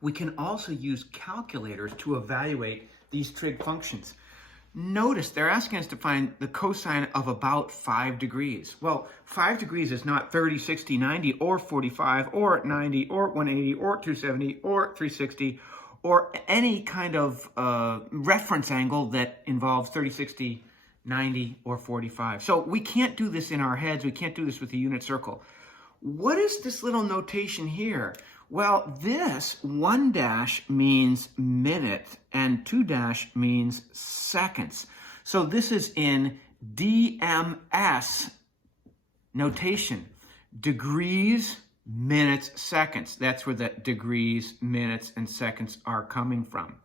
we can also use calculators to evaluate these trig functions. Notice they're asking us to find the cosine of about 5 degrees. Well, 5 degrees is not 30, 60, 90, or 45, or 90, or 180, or 270, or 360, or any kind of reference angle that involves 30, 60, 90, or 45. So we can't do this in our heads. We can't do this with a unit circle. What is this little notation here? Well, this 1 dash means minute and 2 dash means seconds. So this is in DMS notation. Degrees, minutes, seconds. That's where the degrees, minutes, and seconds are coming from.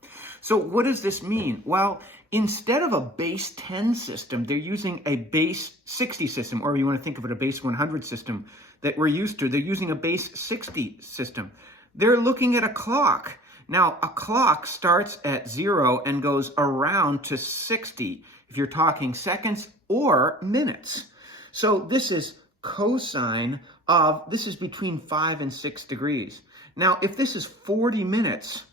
So what does this mean? Well, instead of a base 10 system, they're using a base 60 system, or you want to think of it a base 100 system that we're used to. They're using a base 60 system. They're looking at a clock. Now, a clock starts at 0 and goes around to 60 if you're talking seconds or minutes. So this is cosine of, this is between 5 and 6 degrees. Now, if this is 40 minutes,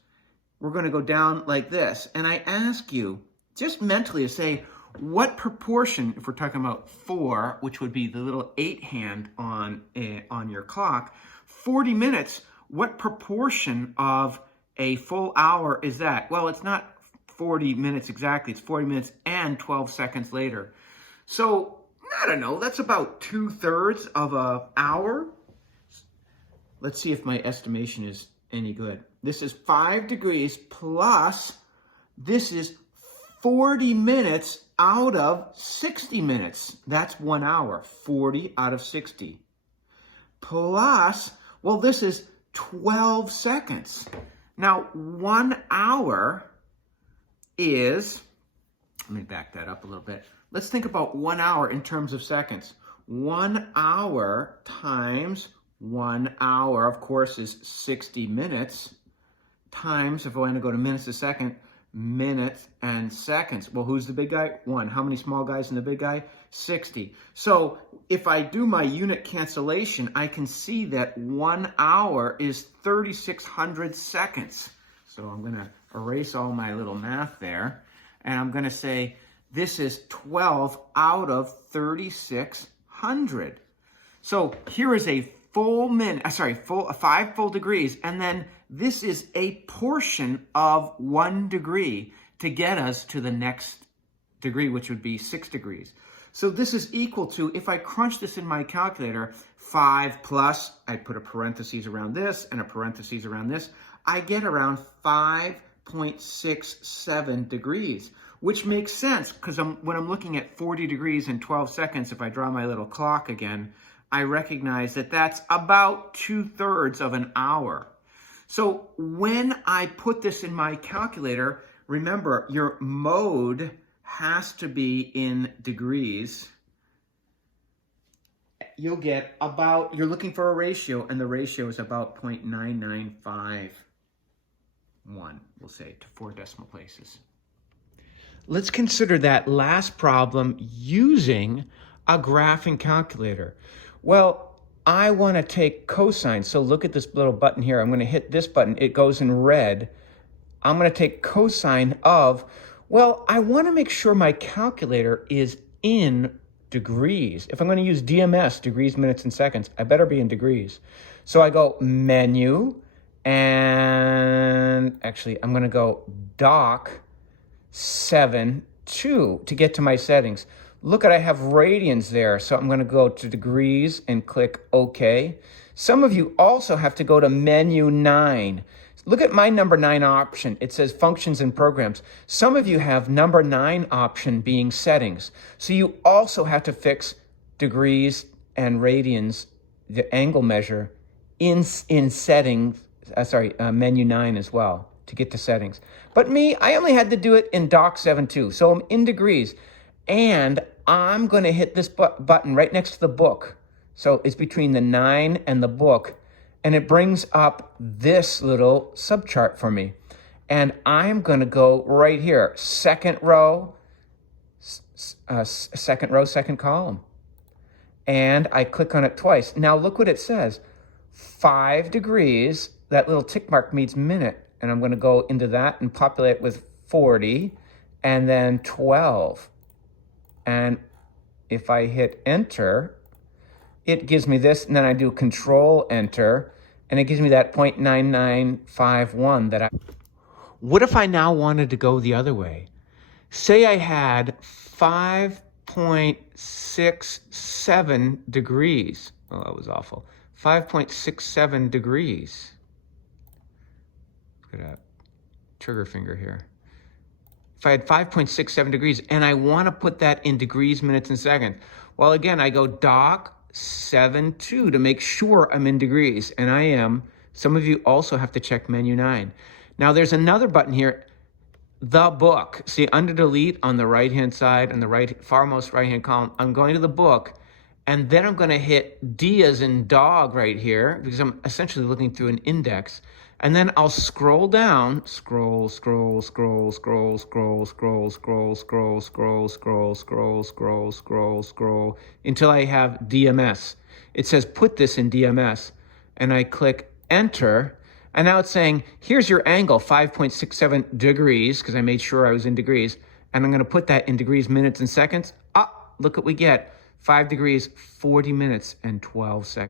we're going to go down like this. And I ask you just mentally to say, what proportion, if we're talking about 4, which would be the little 8 hand on your clock, 40 minutes, what proportion of a full hour is that? Well, it's not 40 minutes exactly. It's 40 minutes and 12 seconds later. So, I don't know, that's about 2/3 of an hour. Let's see if my estimation is any good. This is 5 degrees plus, this is 40 minutes out of 60 minutes. That's 1 hour, 40 out of 60. Plus, well, this is 12 seconds. Now, 1 hour is, let me back that up a little bit. Let's think about 1 hour in terms of seconds. 1 hour times 1 hour, of course, is 60 minutes, times, if I want to go to minutes a second, minutes and seconds. Well, who's the big guy? 1. How many small guys in the big guy? 60. So if I do my unit cancellation, I can see that 1 hour is 3,600 seconds. So I'm going to erase all my little math there. And I'm going to say this is 12 out of 3,600. So here is a full minute, 5 full degrees, and then this is a portion of 1 degree to get us to the next degree, which would be 6 degrees. So this is equal to, if I crunch this in my calculator, 5 plus, I put a parentheses around this and a parentheses around this, I get around 5.67 degrees, which makes sense because when I'm looking at 40 degrees in 12 seconds, if I draw my little clock again, I recognize that that's about 2/3 of an hour. So when I put this in my calculator, remember your mode has to be in degrees. You'll get about, you're looking for a ratio, and the ratio is about 0.9951, we'll say, to 4 decimal places. Let's consider that last problem using a graphing calculator. Well, I want to take cosine. So look at this little button here. I'm going to hit this button. It goes in red. I'm going to take cosine of, well, I want to make sure my calculator is in degrees. If I'm going to use DMS, degrees, minutes, and seconds, I better be in degrees. So I go menu, and actually I'm going to go dock 7 2 to get to my settings. Look at, I have radians there, so I'm going to go to degrees and click OK. Some of you also have to go to menu 9. Look at my number 9 option. It says functions and programs. Some of you have number 9 option being settings. So you also have to fix degrees and radians, the angle measure, in settings, menu 9 as well to get to settings. But me, I only had to do it in dock 7 2. So I'm in degrees. And I'm going to hit this button right next to the book. So it's between the 9 and the book. And it brings up this little subchart for me. And I'm going to go right here. Second row, second column. And I click on it twice. Now look what it says. 5 degrees that little tick mark means minute, and I'm going to go into that and populate with 40 and then 12. And if I hit enter, it gives me this, and then I do control enter, and it gives me that 0.9951 that I... What if I now wanted to go the other way? Say I had 5.67 degrees. Oh, that was awful. 5.67 degrees. Look at that trigger finger here. If I had 5.67 degrees and I want to put that in degrees, minutes, and seconds, well, again, I go doc 72 to make sure I'm in degrees, and I am. Some of you also have to check menu 9. Now, there's another button here, the book. See, under delete on the right-hand side, on the farmost right-hand column, I'm going to the book, and then I'm going to hit D as in dog right here, because I'm essentially looking through an index. And then I'll scroll down, scroll, until I have DMS. It says put this in DMS, and I click enter, and now it's saying, here's your angle, 5.67 degrees, because I made sure I was in degrees, and I'm going to put that in degrees, minutes, and seconds. Ah, look what we get, 5 degrees, 40 minutes, and 12 seconds.